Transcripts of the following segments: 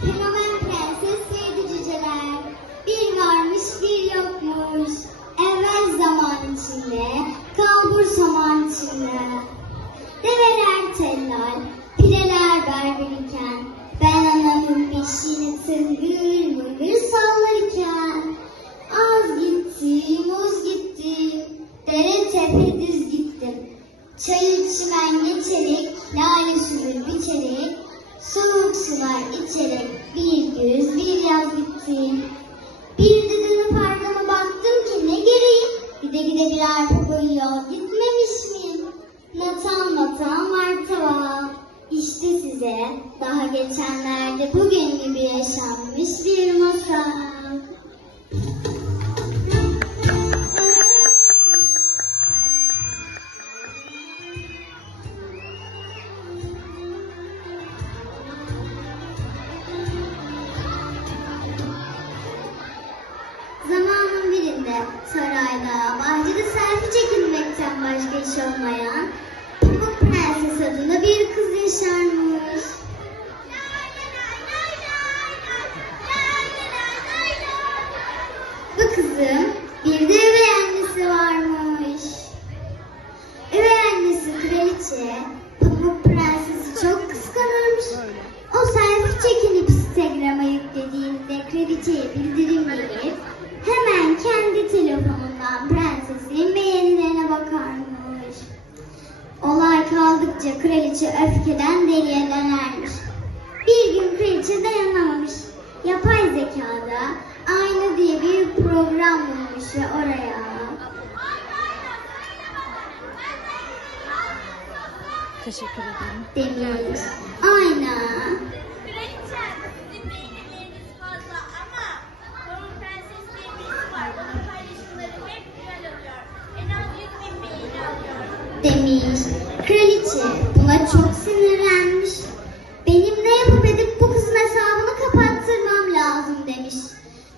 Fenomen prenses ve cüceler. Bir varmış bir yokmuş. Evvel zaman içinde, kalbur zaman içinde. Develer tellal, pireler berberken. Ben anamın peşini tıngır mıngır sallarken. Az gittim, uz gittim. Dere tepe düz gittim. Çayır geçerek, lale sürür biçerek, soğuk sular içerek bir güz bir yaz gittim. Bir düdüğünü pardama baktım ki ne gereği, gide gide bir arpa boyu yol gitmemiş miyim? Natan natan martava. İşte size daha geçenlerde bugün gibi yaşanmış bir masal. Başka iş olmayan Pamuk Prenses adında bir kız yaşarmış. En az 100 bin beğeni alıyor. demiş. Kraliçe buna çok sinirlenmiş. Benim ne yapıp edip bu kızın hesabını kapattırmam lazım demiş.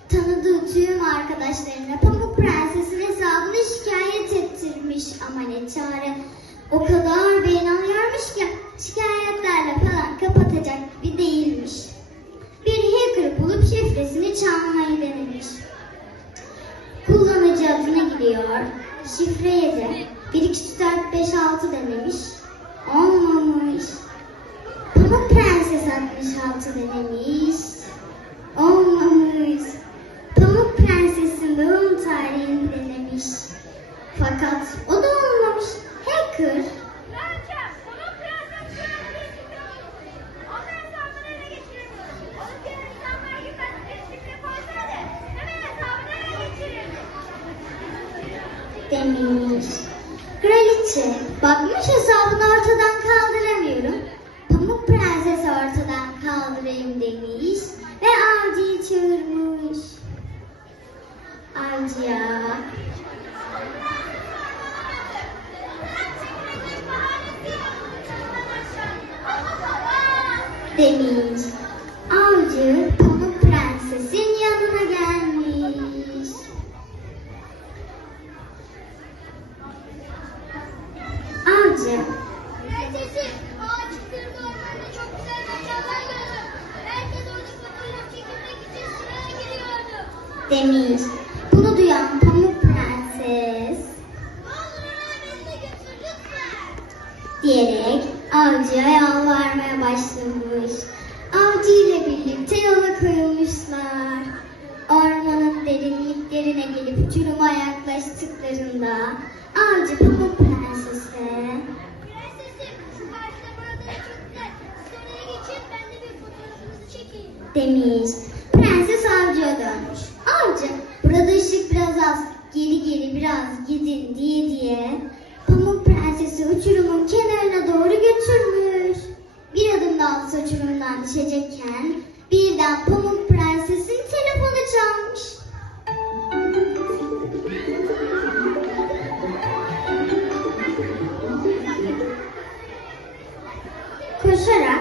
Tanıdığı tüm arkadaşlarına Pamuk Prenses'in hesabını şikayet ettirmiş ama ne çare. O kadar beğeni alıyormuş ki şikayetlerle falan kapatacak bir değilmiş. Bir hacker bulup şifresini çalmayı denemiş. Kullanıcı adına gidiyor. Şifreye de 1, 2, 3, 4, 5, 6 denemiş. Olmamış. Pamuk Prenses 66 denemiş. Olmamış. Pamuk Prenses'in doğum tarihini denemiş. Fakat o da olmamış. Hacker Kraliçem, Sorun Prenses şu an bir şifre olmuş. Onun hesabını ele geçiremiyorum. Onu diğer insanlar gibi ben bir şifre koysaydı hemen hesabını ele geçirirdim. demiş. Kraliçe bakmış hesabını ortadan kaldıramıyorum. Pamuk Prenses'i ortadan kaldırayım demiş ve avcıyı çağırmış. Avcıya demiş. Avcı demiş. Bunu duyan Pamuk Prenses diyerek avcıya yalvarmaya başlamış. Avcı ile birlikte yola koyulmuşlar. Ormanın derinliklerine gelip uçuruma yaklaştıklarında avcı Pamuk Prenses'e Prensesim, koşarak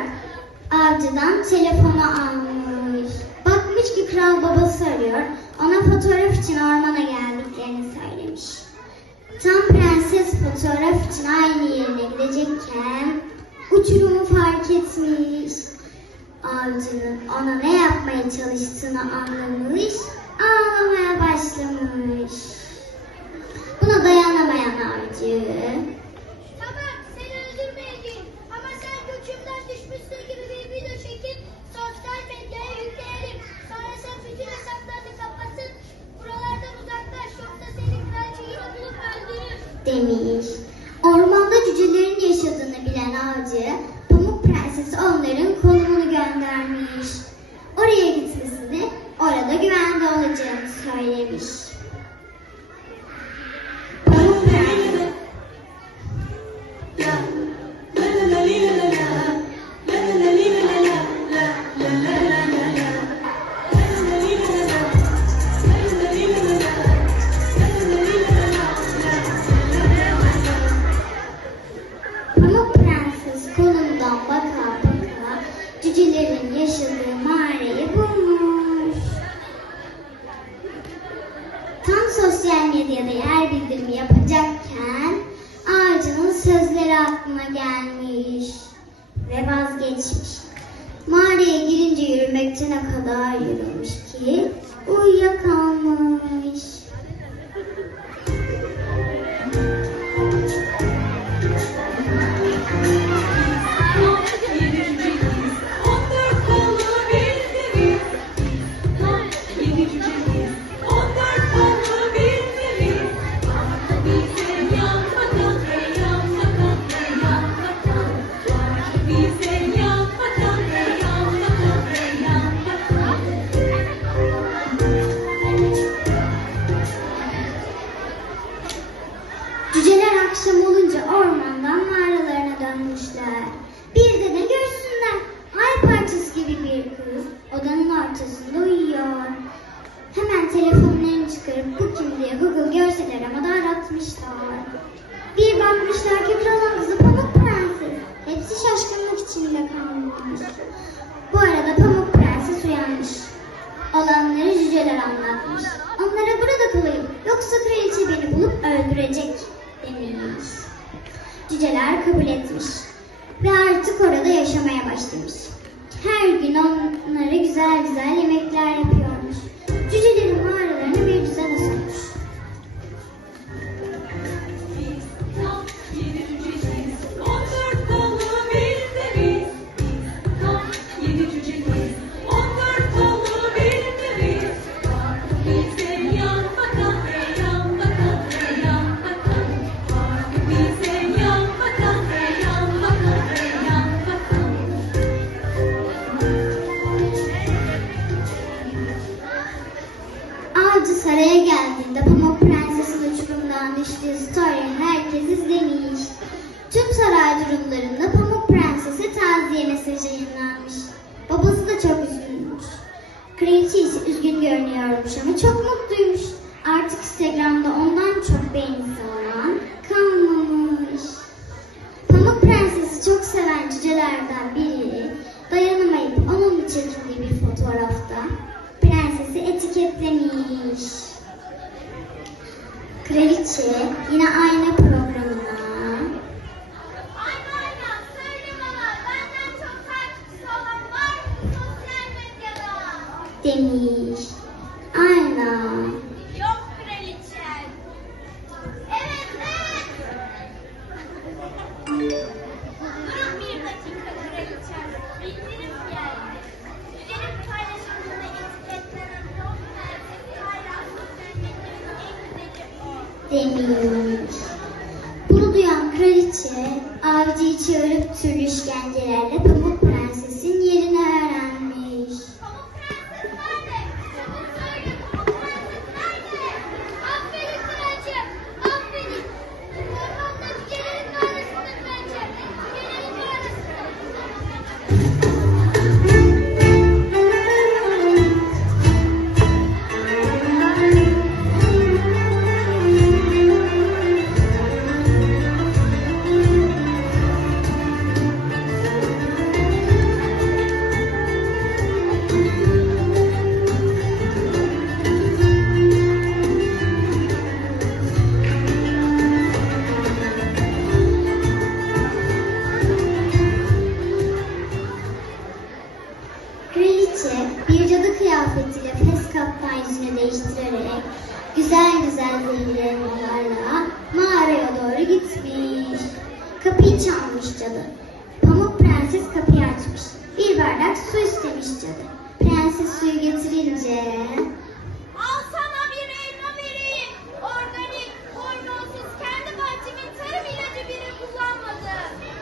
avcıdan telefonu almış. Bakmış ki kral babası arıyor. Ona fotoğraf için ormana geldiklerini söylemiş. Tam prenses fotoğraf için aynı yerine gidecekken uçurumu fark etmiş. Avcının ona ne yapmaya çalıştığını anlamış, ağlamaya başlamış. Buna dayanamayan avcı sosyal medyada yer bildirimi yapacakken Ağacı'nın sözleri aklıma gelmiş ve vazgeçmiş. Mağaraya girince yürümekte ne kadar yürümüş ki uyuyakalmış. çıkarıp bu kim diye Google görseler ama da. Bir bakmışlar ki kralın kızı Pamuk Prenses. Hepsi şaşkınlık içinde kalmış. Bu arada Pamuk Prenses uyanmış. Olanları cüceler anlatmış. Onlara burada kalayım yoksa kraliçe beni bulup öldürecek demiş. Cüceler kabul etmiş ve artık orada yaşamaya başlamış. Her gün onları kızlardan biri dayanamayıp onun çekildiği bir fotoğrafta prensesi etiketlemiş. Kraliçe yine aynı Bunu duyan kraliçe avcıyı çağırıp türlü işkencelerle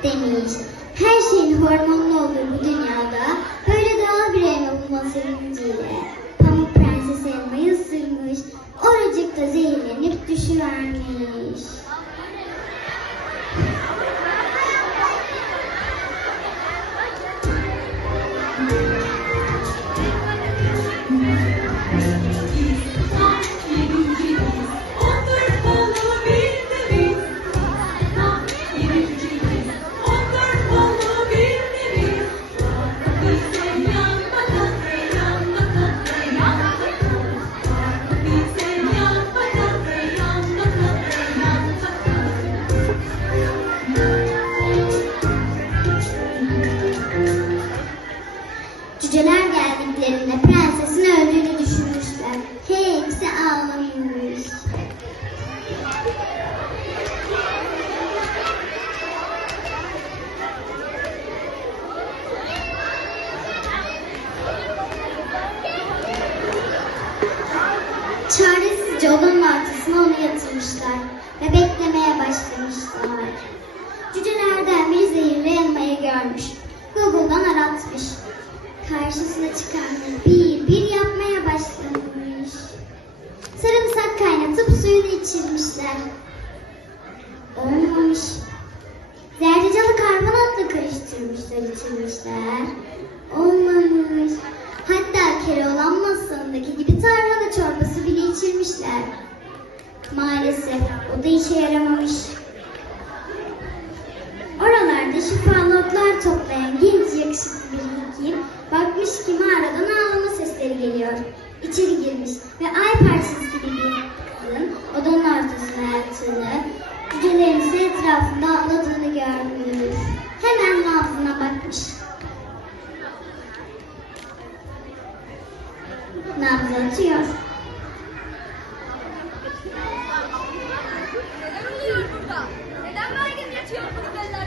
demiş. Her şeyin hormonlu olduğu bu dünyada böyle doğal bir elma bulma sevinciyle Pamuk Prenses elmayı ısırmış. Oracıkta zehirlenip düşüvermiş. Bakmış ki mağaradan ağlama sesleri geliyor. İçeri girmiş ve ay parçası gibi bir kızın odanın ortasına yattığını, cücelerin ise etrafında ağladığını görmüş. Hemen nabzına bakmış. Nabzı atıyor. Neler oluyor burada? Neden baygın yatıyor kulübeler?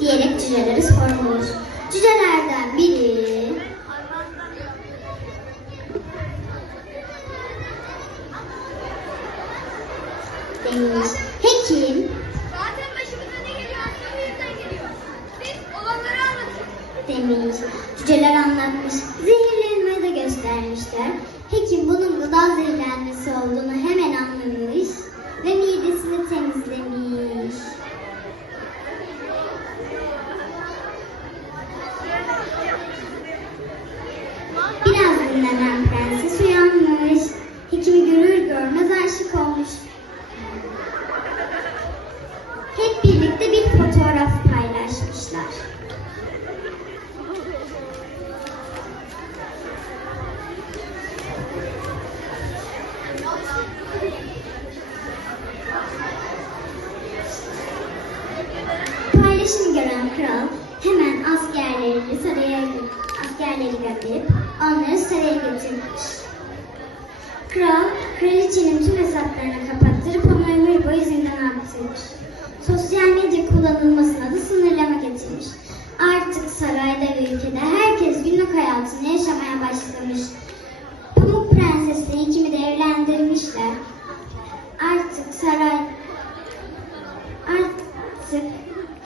diyerek cüceleri sormuş. Cücelerden biri demiş. Hekim Zaten başımıza ne geliyor aslında bu yüzden geliyor. Biz olanları anlatıyoruz. demiş. Cüceler anlatmış. Zehirli elmayı da göstermişler. Hekim bunun gıda zehirlenmesi olduğunu hemen anlamış ve midesini temizlemiş. Biraz dinlenen prenses uyanmış. Hekimi görür görmez aşık olmuş. Hep birlikte bir fotoğraf paylaşmışlar. Paylaşım gören kral hemen askerlerini saraya askerleri gönderip onları saraya getirmiş. Kral, kraliçenin tüm hesaplarını kapattırıp onu ömür boyu zindan attırmış. Sosyal medya kullanılmasına da sınırlama getirmiş. Artık sarayda ve ülkede herkes günlük hayatını yaşamaya başlamış. Pamuk Prensesle ikimi de evlendirmişler. Artık saray Artık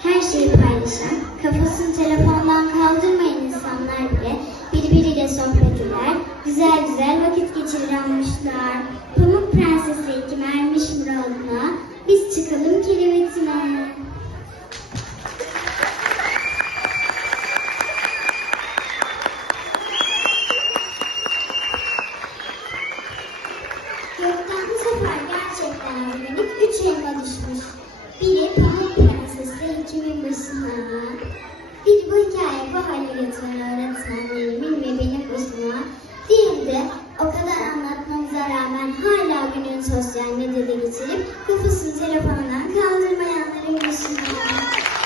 her şeyi paylaşan, kafasını telefondan birbiriyle sohbet eder, güzel güzel vakit geçirirmişler. Pamuk Prensesi kim ermiş muradına, biz çıkalım kerevetine. Gökten bu sefer gerçekten öğrenip üç elma düşmüş. Biri Pamuk Prenses'le hekimin başına. Bir bu hikaye bu hale getiren öğretmenlerimin ve benim başıma. Diğeri de o kadar anlatmamıza rağmen hala günün sosyal medyada geçirip kafasını telefonundan kaldırmayanların başına.